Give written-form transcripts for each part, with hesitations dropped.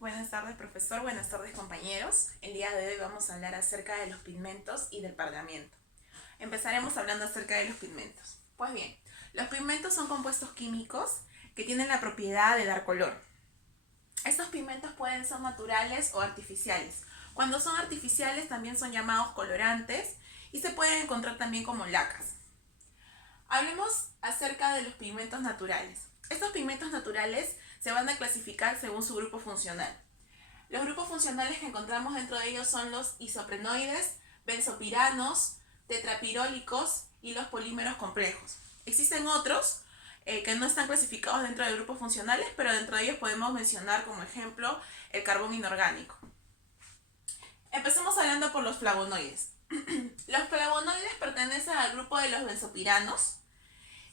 Buenas tardes, profesor. Buenas tardes, compañeros. El día de hoy vamos a hablar acerca de los pigmentos y del pigmento. Empezaremos hablando acerca de los pigmentos. Pues bien, los pigmentos son compuestos químicos que tienen la propiedad de dar color. Estos pigmentos pueden ser naturales o artificiales. Cuando son artificiales también son llamados colorantes y se pueden encontrar también como lacas. Hablemos acerca de los pigmentos naturales. Estos pigmentos naturales se van a clasificar según su grupo funcional. Los grupos funcionales que encontramos dentro de ellos son los isoprenoides, benzopiranos, tetrapirólicos y los polímeros complejos. Existen otros que no están clasificados dentro de grupos funcionales, pero dentro de ellos podemos mencionar como ejemplo el carbón inorgánico. Empecemos hablando por los flavonoides. Los flavonoides pertenecen al grupo de los benzopiranos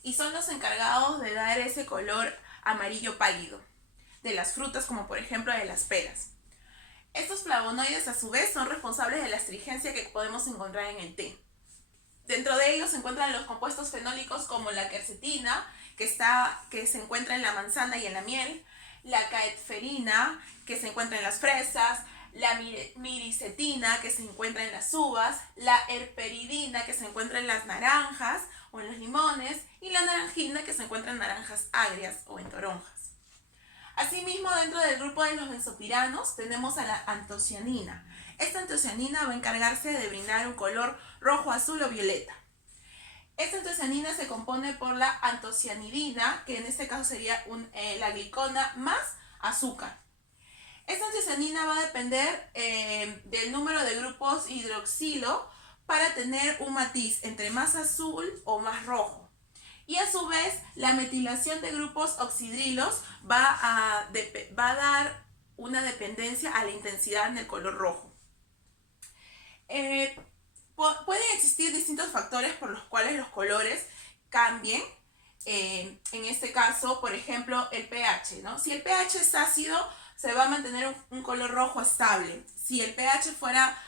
y son los encargados de dar ese color amarillo pálido de las frutas, como por ejemplo de las peras. Estos flavonoides a su vez son responsables de la astringencia que podemos encontrar en el té. Dentro de ellos se encuentran los compuestos fenólicos como la quercetina, que se encuentra en la manzana y en la miel, la caetferina, que se encuentra en las fresas, la miricetina, que se encuentra en las uvas, la herperidina, que se encuentra en las naranjas o en los limones, y la naranjina, que se encuentra en naranjas agrias o en toronjas. Asimismo, dentro del grupo de los benzopiranos tenemos a la antocianina. Esta antocianina va a encargarse de brindar un color rojo, azul o violeta. Esta antocianina se compone por la antocianidina, que en este caso sería la glicona más azúcar. Esta antocianina va a depender del número de grupos hidroxilo para tener un matiz entre más azul o más rojo. Y a su vez, la metilación de grupos oxidrilos va a dar una dependencia a la intensidad en el color rojo. Pueden existir distintos factores por los cuales los colores cambien. En este caso, por ejemplo, el pH, ¿no? Si el pH es ácido, se va a mantener un color rojo estable. Si el pH fuera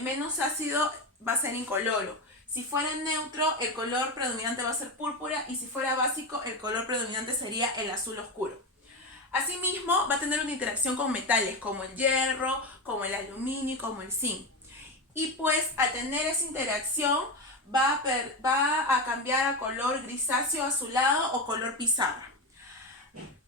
menos ácido, va a ser incoloro. Si fuera neutro, el color predominante va a ser púrpura, y si fuera básico, el color predominante sería el azul oscuro. Asimismo, va a tener una interacción con metales como el hierro, como el aluminio, como el zinc. Y pues al tener esa interacción va a cambiar a color grisáceo azulado o color pizarra.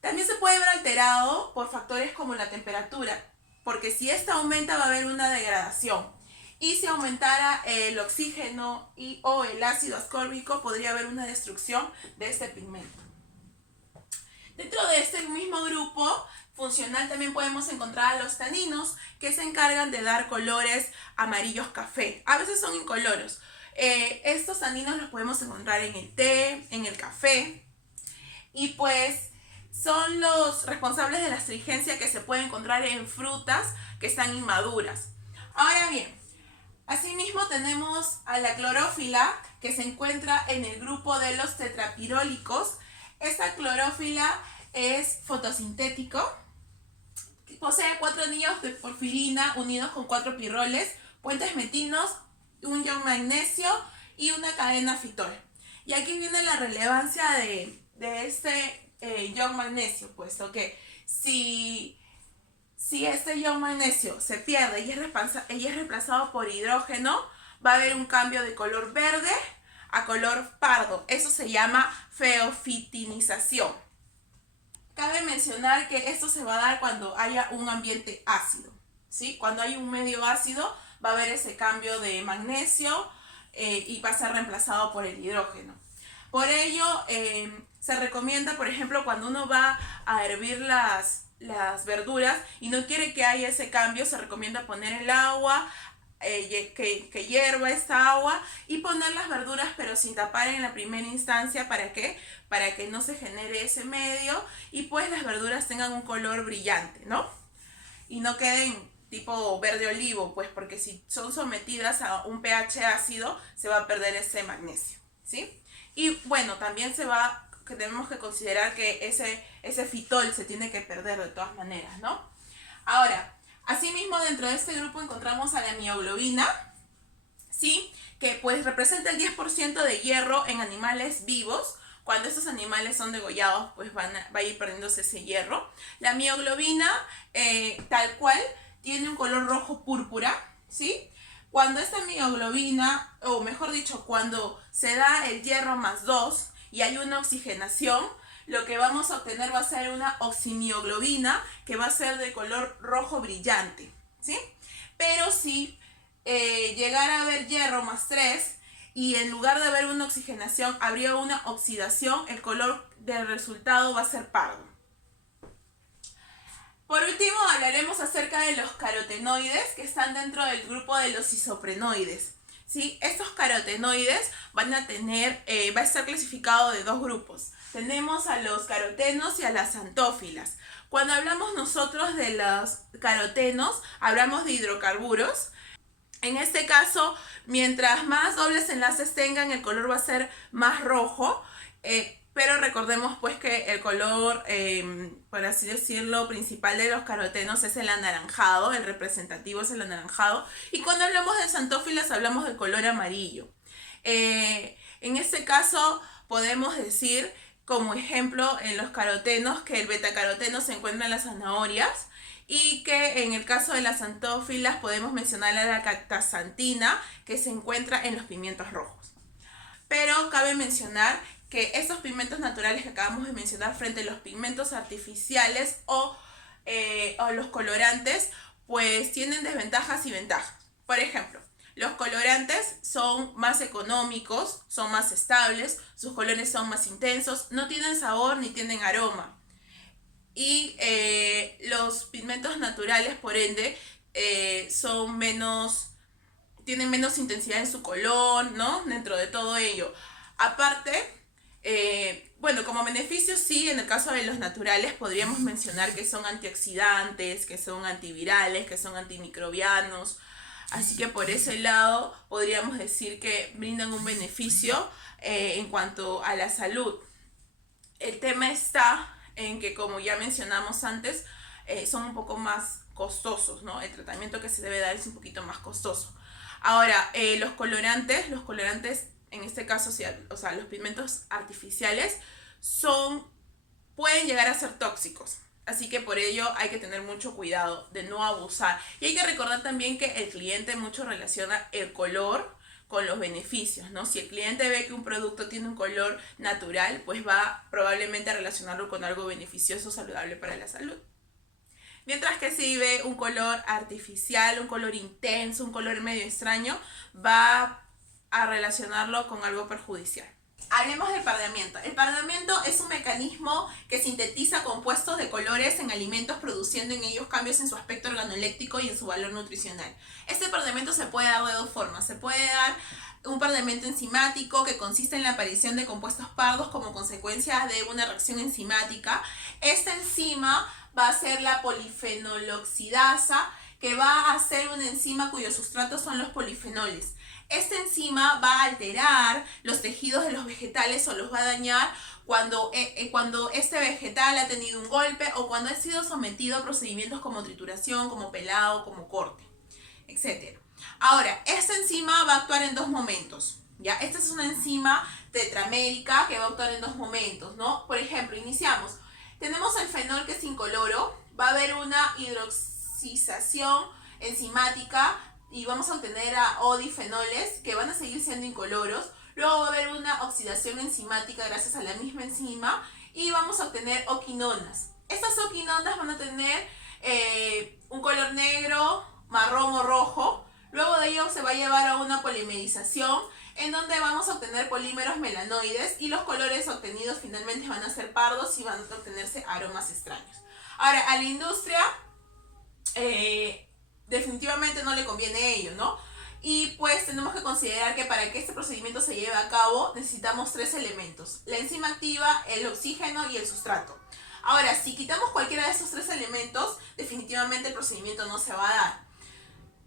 También se puede ver alterado por factores como la temperatura, porque si esta aumenta va a haber una degradación. Y si aumentara el oxígeno o el ácido ascórbico, podría haber una destrucción de este pigmento. Dentro de este mismo grupo funcional también podemos encontrar a los taninos, que se encargan de dar colores amarillos café. A veces son incoloros. Estos taninos los podemos encontrar en el té, en el café, y pues son los responsables de la astringencia que se puede encontrar en frutas que están inmaduras. Ahora bien, asimismo tenemos a la clorófila, que se encuentra en el grupo de los tetrapirólicos. Esta clorófila es fotosintético, posee 4 anillos de porfirina unidos con 4 pirroles, puentes metinos, un ion magnesio y una cadena fitol. Y aquí viene la relevancia de este ion magnesio, puesto que si este ion magnesio se pierde y es reemplazado por hidrógeno, va a haber un cambio de color verde a color pardo. Eso se llama feofitinización. Cabe mencionar que esto se va a dar cuando haya un ambiente ácido, ¿sí? Cuando hay un medio ácido va a haber ese cambio de magnesio y va a ser reemplazado por el hidrógeno. Por ello, se recomienda, por ejemplo, cuando uno va a hervir las verduras y no quiere que haya ese cambio, se recomienda poner el agua, que hierva esta agua, y poner las verduras pero sin tapar en la primera instancia. ¿Para qué? Para que no se genere ese medio y pues las verduras tengan un color brillante, ¿no? Y no queden tipo verde olivo, pues porque si son sometidas a un pH ácido se va a perder ese magnesio, ¿sí? Y bueno, también tenemos que considerar que ese fitol se tiene que perder de todas maneras, ¿no? Ahora, asimismo, dentro de este grupo encontramos a la mioglobina, ¿sí? Que pues representa el 10% de hierro en animales vivos, Cuando estos animales son degollados, pues va a ir perdiéndose ese hierro. La mioglobina, tal cual, tiene un color rojo púrpura, ¿sí? Cuando esta mioglobina, o mejor dicho, cuando se da el hierro más 2 y hay una oxigenación, lo que vamos a obtener va a ser una oximioglobina, que va a ser de color rojo brillante, ¿sí? Pero si llegara a haber hierro más 3 y en lugar de haber una oxigenación habría una oxidación, el color del resultado va a ser pardo. Por último, hablaremos acerca de los carotenoides, que están dentro del grupo de los isoprenoides, ¿sí? Estos carotenoides van a tener, va a estar clasificado de dos grupos. Tenemos a los carotenos y a las xantófilas. Cuando hablamos nosotros de los carotenos, hablamos de hidrocarburos. En este caso, mientras más dobles enlaces tengan, el color va a ser más rojo, pero recordemos pues que el color, por así decirlo, principal de los carotenos es el anaranjado, el representativo es el anaranjado, y cuando hablamos de xantófilas hablamos del color amarillo. En este caso podemos decir, como ejemplo, en los carotenos, que el betacaroteno se encuentra en las zanahorias, y que en el caso de las xantófilas podemos mencionar a la captaxantina, que se encuentra en los pimientos rojos. Pero cabe mencionar que estos pigmentos naturales que acabamos de mencionar frente a los pigmentos artificiales o los colorantes, pues tienen desventajas y ventajas. Por ejemplo, los colorantes son más económicos, son más estables, sus colores son más intensos, no tienen sabor ni tienen aroma. Y los pigmentos naturales, por ende, tienen menos intensidad en su color, ¿no? Dentro de todo ello. Aparte, bueno, como beneficios sí, en el caso de los naturales podríamos mencionar que son antioxidantes, que son antivirales, que son antimicrobianos. Así que por ese lado podríamos decir que brindan un beneficio en cuanto a la salud. El tema está en que, como ya mencionamos antes, son un poco más costosos, ¿no? El tratamiento que se debe dar es un poquito más costoso. Ahora, los colorantes, en este caso, o sea, los pigmentos artificiales, pueden llegar a ser tóxicos. Así que por ello hay que tener mucho cuidado de no abusar. Y hay que recordar también que el cliente mucho relaciona el color con los beneficios, ¿no? Si el cliente ve que un producto tiene un color natural, pues va probablemente a relacionarlo con algo beneficioso, saludable para la salud. Mientras que si ve un color artificial, un color intenso, un color medio extraño, va a relacionarlo con algo perjudicial. Hablemos del pardeamiento. El pardeamiento es un mecanismo que sintetiza compuestos de colores en alimentos, produciendo en ellos cambios en su aspecto organoléptico y en su valor nutricional. Este pardeamiento se puede dar de dos formas. Se puede dar un pardeamiento enzimático, que consiste en la aparición de compuestos pardos como consecuencia de una reacción enzimática. Esta enzima va a ser la polifenoloxidasa, que va a ser una enzima cuyos sustratos son los polifenoles. Esta enzima va a alterar los tejidos de los vegetales o los va a dañar cuando este vegetal ha tenido un golpe o cuando ha sido sometido a procedimientos como trituración, como pelado, como corte, etc. Ahora, esta enzima va a actuar en dos momentos, ¿ya? Esta es una enzima tetramérica que va a actuar en dos momentos, ¿no? Por ejemplo, iniciamos. Tenemos el fenol, que es incoloro, va a haber una hidroxización enzimática y vamos a obtener a odifenoles que van a seguir siendo incoloros. Luego va a haber una oxidación enzimática gracias a la misma enzima y vamos a obtener oquinonas. Estas oquinonas van a tener un color negro, marrón o rojo. Luego de ello se va a llevar a una polimerización en donde vamos a obtener polímeros melanoides y los colores obtenidos finalmente van a ser pardos y van a obtenerse aromas extraños. Ahora, a la industria definitivamente no le conviene ello, ¿no? Y pues tenemos que considerar que para que este procedimiento se lleve a cabo necesitamos tres elementos: la enzima activa, el oxígeno y el sustrato. Ahora, si quitamos cualquiera de esos tres elementos, definitivamente el procedimiento no se va a dar.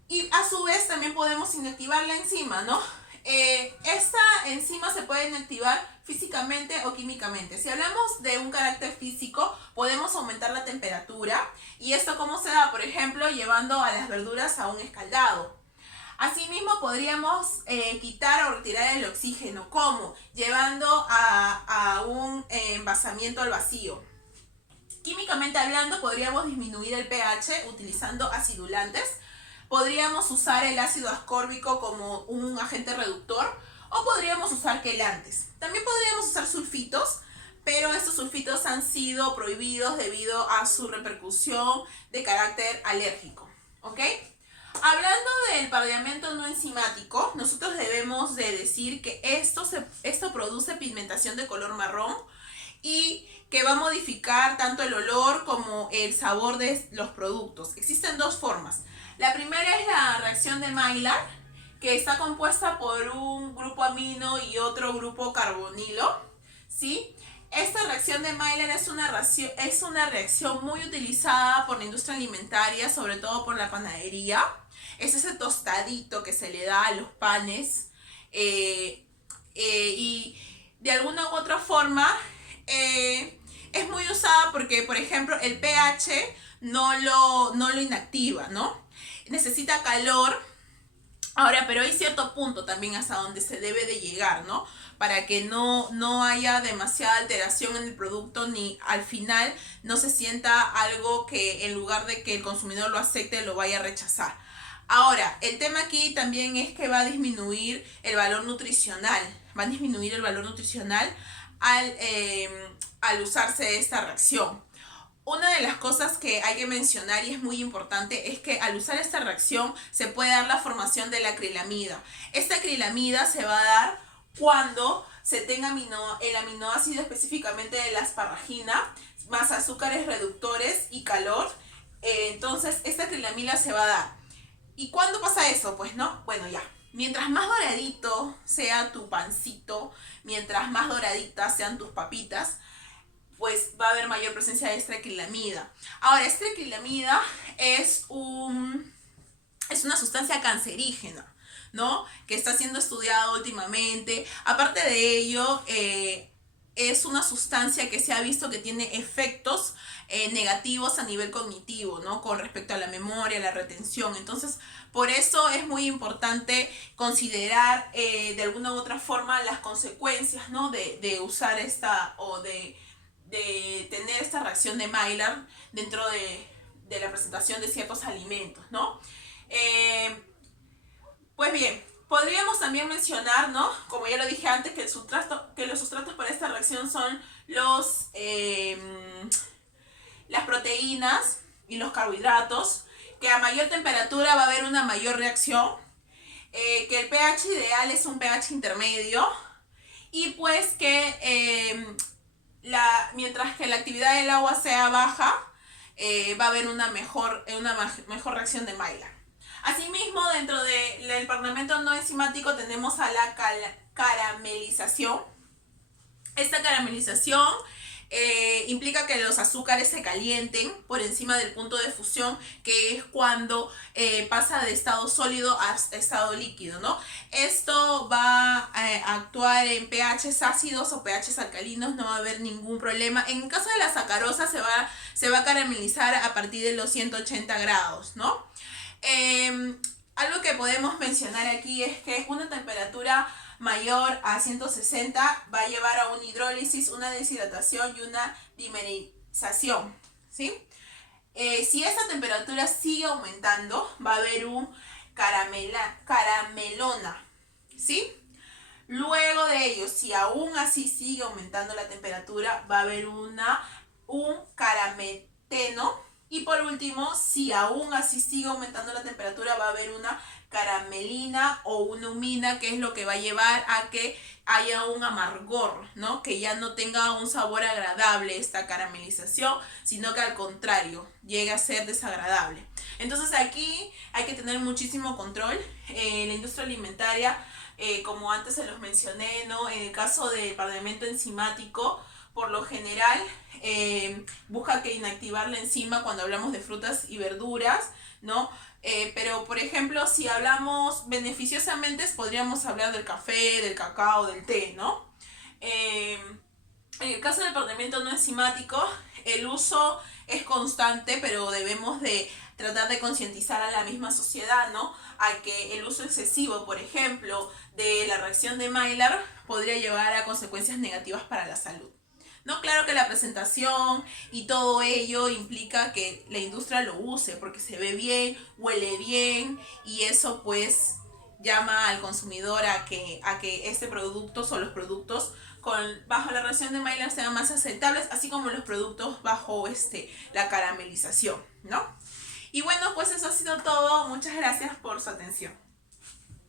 Y a su vez también podemos inactivar la enzima, ¿no? Esta enzima se puede inactivar físicamente o químicamente. Si hablamos de un carácter físico, podemos aumentar la temperatura. ¿Y esto cómo se da? Por ejemplo, llevando a las verduras a un escaldado. Asimismo, podríamos quitar o retirar el oxígeno. ¿Cómo? Llevando a un envasamiento al vacío. Químicamente hablando, podríamos disminuir el pH utilizando acidulantes. Podríamos usar el ácido ascórbico como un agente reductor o podríamos usar quelantes. También podríamos usar sulfitos, pero estos sulfitos han sido prohibidos debido a su repercusión de carácter alérgico. ¿Ok? Hablando del pardeamiento no enzimático, nosotros debemos de decir que esto produce pigmentación de color marrón y que va a modificar tanto el olor como el sabor de los productos. Existen dos formas. La primera es la reacción de Maillard, que está compuesta por un grupo amino y otro grupo carbonilo, ¿sí? Esta reacción de Maillard es una reacción muy utilizada por la industria alimentaria, sobre todo por la panadería. Es ese tostadito que se le da a los panes y de alguna u otra forma es muy usada porque, por ejemplo, el pH no lo inactiva, ¿no? Necesita calor. Ahora, pero hay cierto punto también hasta donde se debe de llegar, ¿no? Para que no haya demasiada alteración en el producto ni al final no se sienta algo que en lugar de que el consumidor lo acepte lo vaya a rechazar. Ahora, el tema aquí también es que va a disminuir el valor nutricional. Va a disminuir el valor nutricional al usarse esta reacción. Una de las cosas que hay que mencionar y es muy importante es que al usar esta reacción se puede dar la formación de la acrilamida. Esta acrilamida se va a dar cuando se tenga el aminoácido específicamente de la asparagina, más azúcares reductores y calor. Entonces esta acrilamida se va a dar. ¿Y cuándo pasa eso? Pues no, bueno ya. Mientras más doradito sea tu pancito, mientras más doraditas sean tus papitas, pues va a haber mayor presencia de estequilamida. Ahora, estequilamida es una sustancia cancerígena, ¿no? Que está siendo estudiada últimamente. Aparte de ello, es una sustancia que se ha visto que tiene efectos negativos a nivel cognitivo, ¿no? Con respecto a la memoria, la retención. Entonces, por eso es muy importante considerar de alguna u otra forma las consecuencias, ¿no? De usar esta o de tener esta reacción de Maillard dentro de la presentación de ciertos alimentos, ¿no? Pues bien, podríamos también mencionar, ¿no? Como ya lo dije antes, que los sustratos para esta reacción son las proteínas y los carbohidratos, que a mayor temperatura va a haber una mayor reacción, que el pH ideal es un pH intermedio y pues que mientras que la actividad del agua sea baja, va a haber una mejor reacción de Maillard. Asimismo, dentro del pardeamiento no enzimático tenemos a la caramelización. Esta caramelización implica que los azúcares se calienten por encima del punto de fusión, que es cuando pasa de estado sólido a estado líquido, ¿no? Esto va a actuar en pHs ácidos o pHs alcalinos, no va a haber ningún problema. En el caso de la sacarosa se va a caramelizar a partir de los 180 grados, ¿no? Algo que podemos mencionar aquí es que una temperatura mayor a 160 va a llevar a una hidrólisis, una deshidratación y una dimerización, ¿sí? Si esa temperatura sigue aumentando, va a haber un caramelona, ¿sí? Luego de ello, si aún así sigue aumentando la temperatura, va a haber un carameteno. Y por último, si aún así sigue aumentando la temperatura, va a haber una caramelina o una humina, que es lo que va a llevar a que haya un amargor, ¿no? Que ya no tenga un sabor agradable esta caramelización, sino que al contrario, llegue a ser desagradable. Entonces aquí hay que tener muchísimo control. La industria alimentaria, como antes se los mencioné, ¿no? En el caso del pardeamiento enzimático, por lo general busca que inactivar la enzima cuando hablamos de frutas y verduras, ¿no? Pero por ejemplo, si hablamos beneficiosamente, podríamos hablar del café, del cacao, del té, ¿no? En el caso del pardeamiento no enzimático, el uso es constante, pero debemos de tratar de concientizar a la misma sociedad, ¿no? A que el uso excesivo, por ejemplo, de la reacción de Maillard podría llevar a consecuencias negativas para la salud. No, claro que la presentación y todo ello implica que la industria lo use porque se ve bien, huele bien y eso pues llama al consumidor a que este producto o los productos bajo la reacción de Maillard sean más aceptables, así como los productos bajo la caramelización, ¿no? Y bueno, pues eso ha sido todo. Muchas gracias por su atención.